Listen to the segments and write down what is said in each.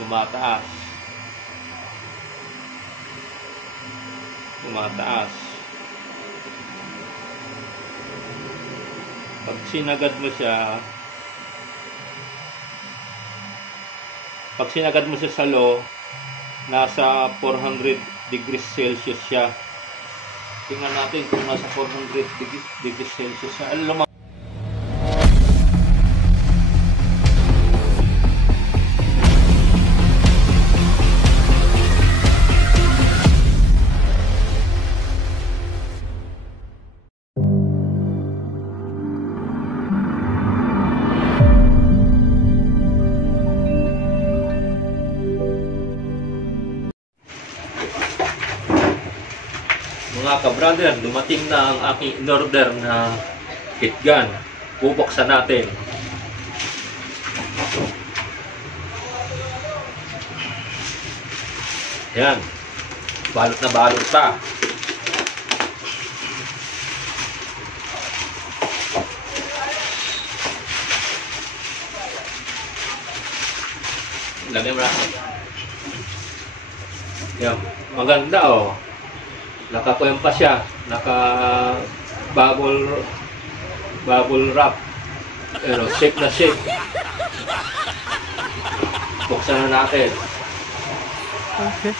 tumataas. Tumataas. Pag sinagad mo siya sa low, nasa 400 degrees Celsius siya. Tingnan natin kung nasa 400 degrees Celsius siya. Mga ka-brother, dumating na ang aking in-order na heat gun. Bubuksan natin. Yan. Balot na balot pa. Lagay mo na. Yan. Maganda oh. Nakakuyan pa siya, bubble wrap, pero shape na shape. Buksan na natin. Okay.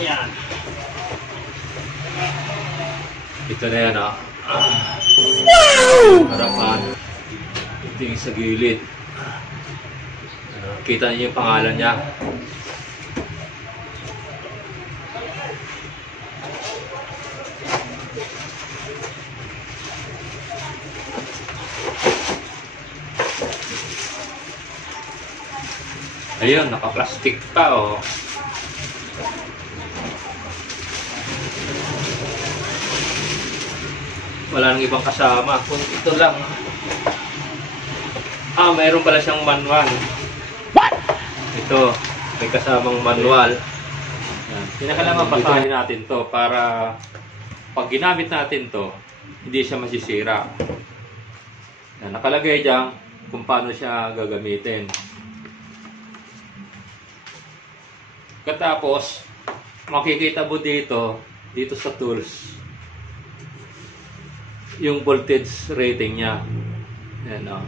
Yan. Ito na yan ah. Harapan. Ito yung sa gilid. Kita niyo yung pangalan niya. Ayun, naka-plastic pa oh. Wala nang ibang kasama, kung ito lang. Mayroon pala siyang manual. What? Ito, may kasamang manual. Kinakailangan basahin natin to para pag ginamit natin to, hindi siya masisira. Yan, nakalagay diyan kung paano siya gagamitin. Katapos, makikita mo dito sa tools, yung voltage rating niya. Ayan o.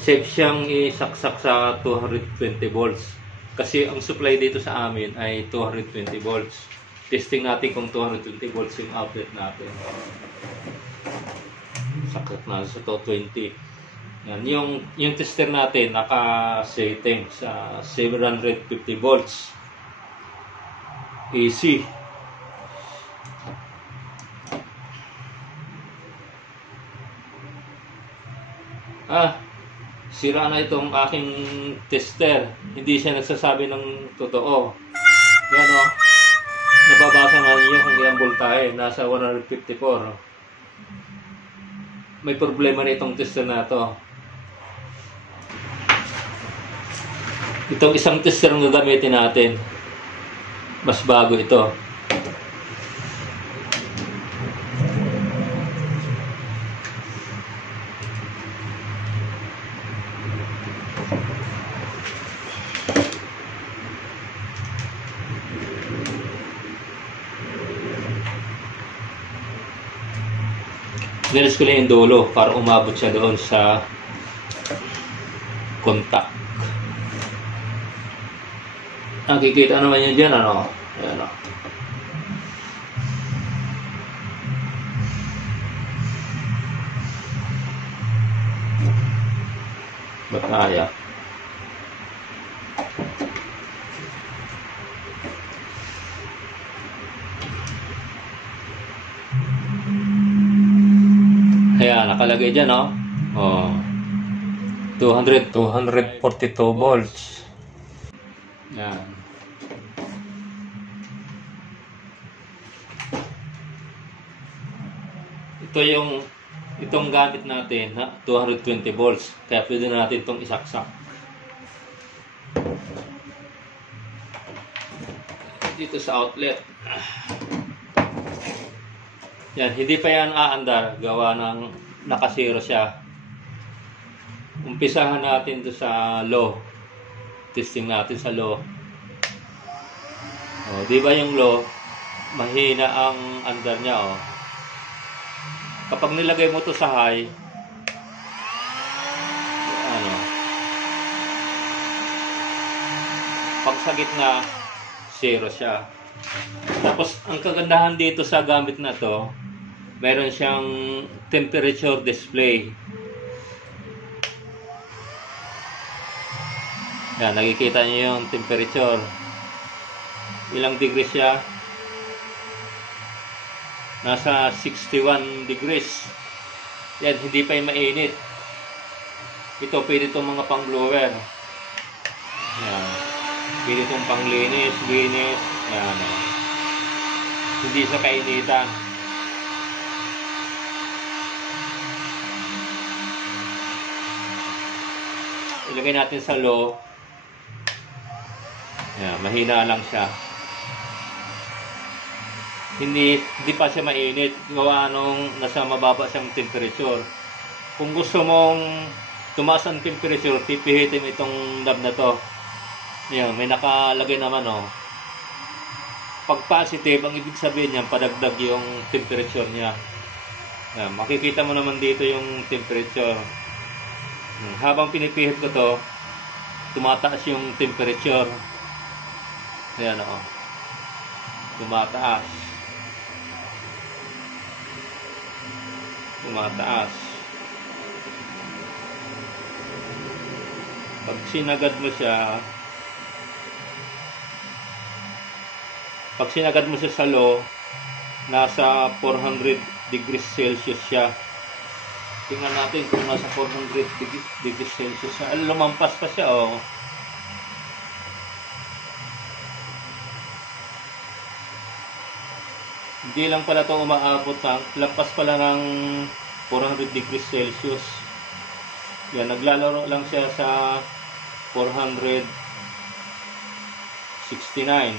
Safe siyang isaksak sa 220 volts. Kasi ang supply dito sa amin ay 220 volts. Testing natin kung 220 volts yung outlet natin. Saksak na sa 220. Yan. Yung tester natin naka-setting sa 750 volts. AC. Sira na itong aking tester. Hindi siya nagsasabi ng totoo. Yan o. Nababasa nga ninyo kung ilang voltahe. Nasa 154. May problema na itong tester na to. Itong isang tester ang gagamitin natin. Mas bago ito. Nilis ko lang yung dulo para umabot siya doon sa contact. Nakikita naman yun dyan, ano? Ayan o. Ba't kaya? nakalagay dyan, no? Oh. 242 volts. Yan. Itong gamit natin, ha? 220 volts. Kaya pwede natin itong isaksak. Dito sa outlet. Yan, hindi pa yan aandar. Gawa ng nakasiro siya. Umpisahan natin to sa low. Testing natin sa low. Oh, di ba yung low, mahina ang andar niya, oh. Kapag nilagay mo to sa high, ano, pag sa gitna, zero siya. Tapos, ang kagandahan dito sa gamit na to, meron siyang temperature display. Yan, nakikita niyo yung temperature. Ilang degrees siya? Nasa 61 degrees. Yan, hindi pa yung mainit. Ito, pwede itong mga pang-blower. Yan. Pwede itong panglinis, linis. Yan. Hindi sa kainitan. Ilagay natin sa low. Yan, mahina lang siya. Hindi pa siya mainit. Gawa nung nasa mababa siyang temperature. Kung gusto mong tumaas ang temperature, pipihitin itong knob na to. Yan, may nakalagay naman, oh. Pag positive, ang ibig sabihin niyan, padagdag yung temperature niya. Yan, makikita mo naman dito yung temperature. Habang pinipihit ko to, tumataas yung temperature. Ayan, oh. Tumataas. Tumataas. Pag sinagad mo siya sa low, nasa 400 degrees Celsius siya. Tingnan natin kung nasa 400 degrees Celsius siya. Lumampas pa siya, oh. Hindi lang pala ito umaabot ng, lampas pala ng 400 degrees Celsius. Yan, naglalaro lang siya sa 469.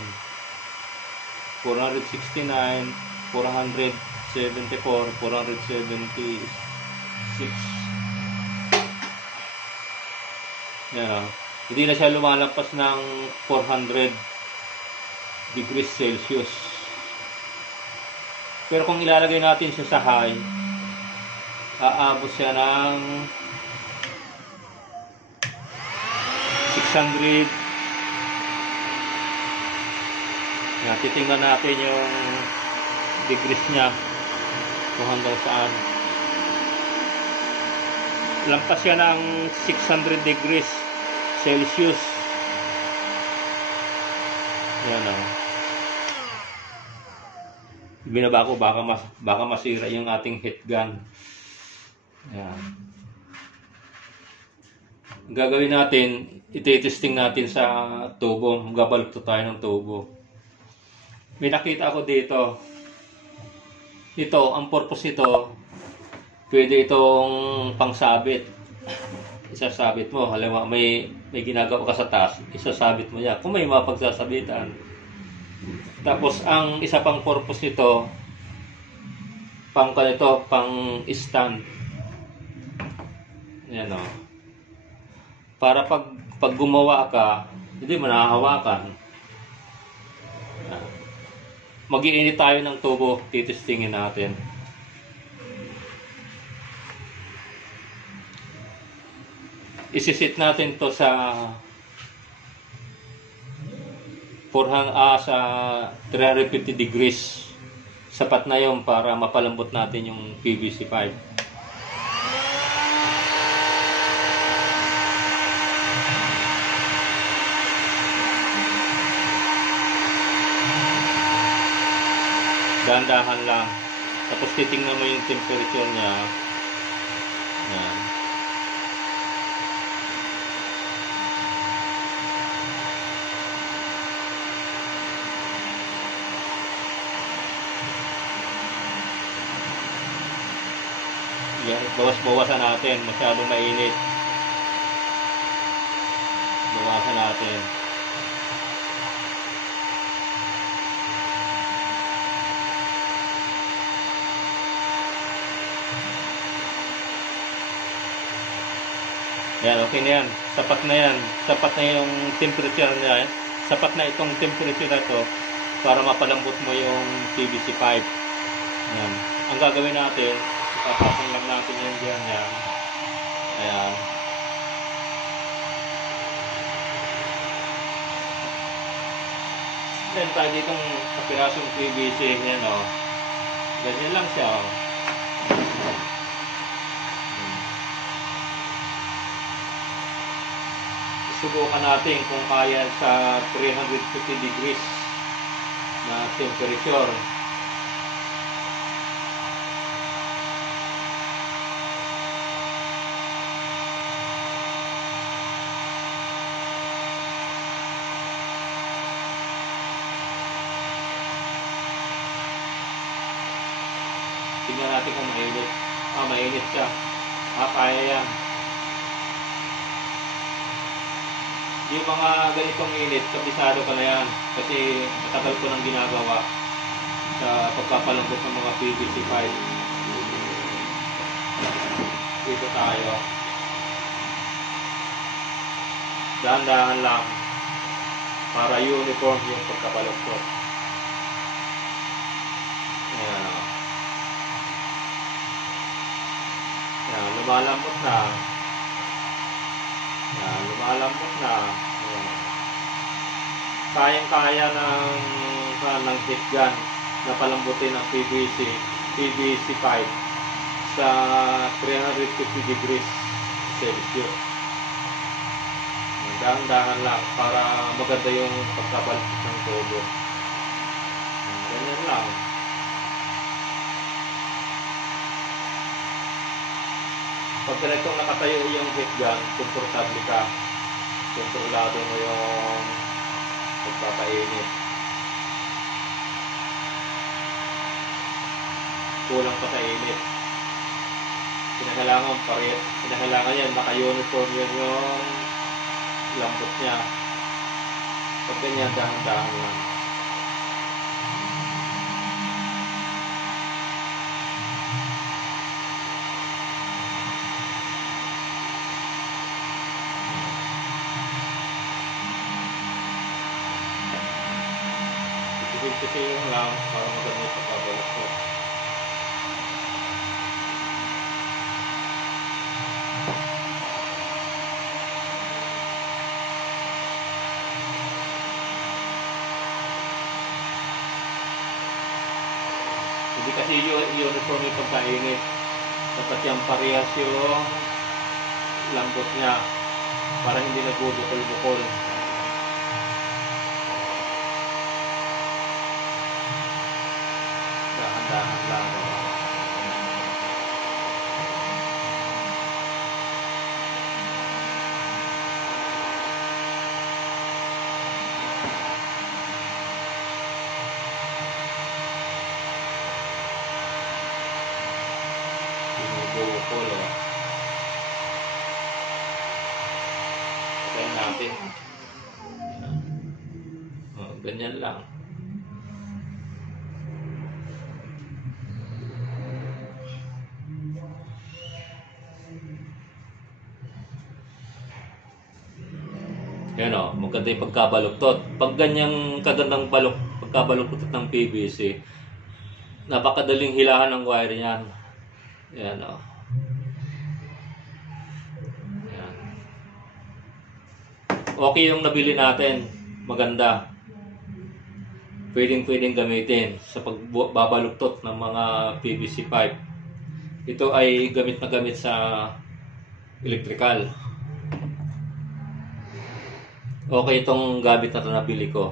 469, 474, 476. Yan, oh. Hindi na siya lumalampas ng 400 degrees Celsius. Pero kung ilalagay natin siya sa high, aabot siya ng 600. Yan, titingnan natin yung degrees niya kung hanggang saan. Lampas siya ng 600 degrees Celsius. Yan, oh. Binaba ko, baka masira yung ating heat gun. Ayan. Gagawin natin, ititesting natin sa tubo. Gabalto tayo ng tubo. May nakita ako dito. Ito, ang purpose ito, pwede itong pangsabit. Isasabit mo. Halimbawa, may ginagawa ka sa taas, isasabit mo yan. Kung may mapagsasabitan. Tapos ang isa pang purpose nito, pang stand. Yan, o. Para pag gumawa ka, hindi mo nahahawakan. Mag-iinit tayo ng tubo, titestingin natin. Isisit natin to sa 350 degrees. Sapat na yun para mapalambot natin yung PVC pipe. Dahan-dahan lang. Tapos titingnan mo yung temperature niya. Yan. Yan, bawas-bawasan natin. Masyadong mainit. Bawasan natin. Yan, okay na yan. Sapat na yan. Sapat na yung temperature na yan. Sapat na itong temperature na to para mapalambot mo yung PVC pipe. Yan. Ang gagawin natin, ipapasang lang natin yan dyan. Yan. Ayan. Then tayo ditong kapirasong PVC. Yan o. Ganyan lang siya o. Subukan natin kung kaya sa 350 degrees na temperature. Tingnan natin kung mainit. Mainit siya. Kaya yan. Yung mga ganitong init, kabisado ka na yan. Kasi matagal ko nang ginagawa sa pagpapalambot ng mga PVC pipe. Dito tayo. Dahan-dahan lang para uniform yung pagkapalambot. Ayan o. Ayan, lumalambot na. Yan, lumalambot na. Kayang-kaya ng heat gun na palambutin ang PVC pipe sa 350 degrees Celsius. Dahan-dahan lang para maganda yung pagkabalbot ng tubo. Ganyan lang. Pag ganitong nakatayo yung heat gun, komportable ka. Kontrolado mo yung pagpapainit. Kulang pa sa init. Kinakailangan yan, naka-uniform yun yung lambot niya. Pag ganyan, dahan-dahan lang. Kasi yung lang para maganda yung pagkabalot ko. Hindi kasi uniform yung pagkainit. Dapat yung parehas yung lambot niya para hindi nagbubukol-bukol. Dahan-dahan lang. Binubukol o. Patayin natin. Ganyan lang. Yan o, maganda yung pagkabaluktot. Pag ganyang kagandang pagkabaluktot ng PVC, napakadaling hilahan ng wire yan. Yan o. Yan. Okay yung nabili natin. Maganda. Pwedeng gamitin sa pagbabaluktot ng mga PVC pipe. Ito ay gamit na gamit sa electrical. Okay itong gamit na ito nabili ko.